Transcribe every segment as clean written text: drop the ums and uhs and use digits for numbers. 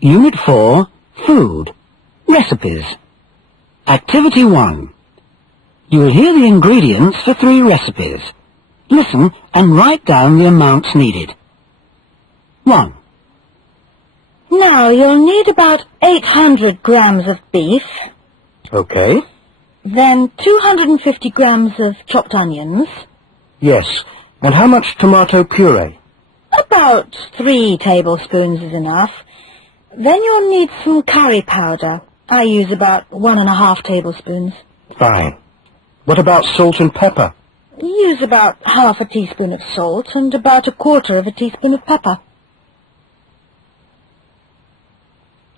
Unit 4, Food. Recipes. Activity 1. You will hear the ingredients for 3 recipes. Listen and write down the amounts needed. 1. Now, you'll need about 800 grams of beef, Okay. then 250 grams of chopped onions, Yes. And how much tomato puree? about 3 tablespoons is enough. Then you'll need some curry powder. I use about 1½ tablespoons. Fine. What about salt and pepper? Use about half a teaspoon of salt and about 1/4 of a teaspoon of pepper.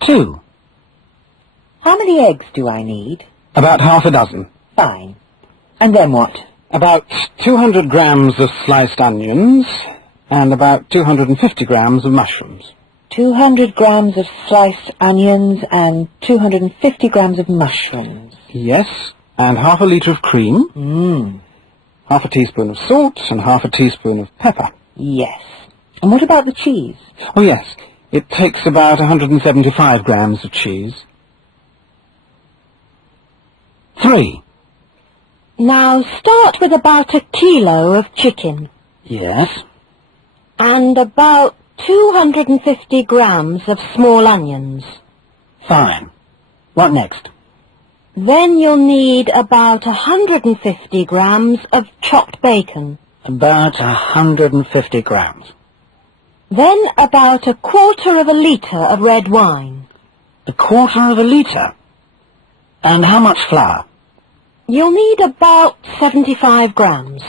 2. How many eggs do I need? About half a dozen. Fine. And then what? About 200 grams of sliced onions and about 250 grams of mushrooms. 200 grams of sliced onions and 250 grams of mushrooms. Yes, and half a litre of cream, half a teaspoon of salt and half a teaspoon of pepper. Yes. And what about the cheese? Oh yes, it takes about 175 grams of cheese. 3. Now, start with about 1 kilo of chicken Yes. and about 250 grams of small onions. Fine. What next? Then you'll need about 150 grams of chopped bacon. About 150 grams. Then about 1/4 litre of red wine. 1/4 litre. And how much flour? You'll need about 75 grams.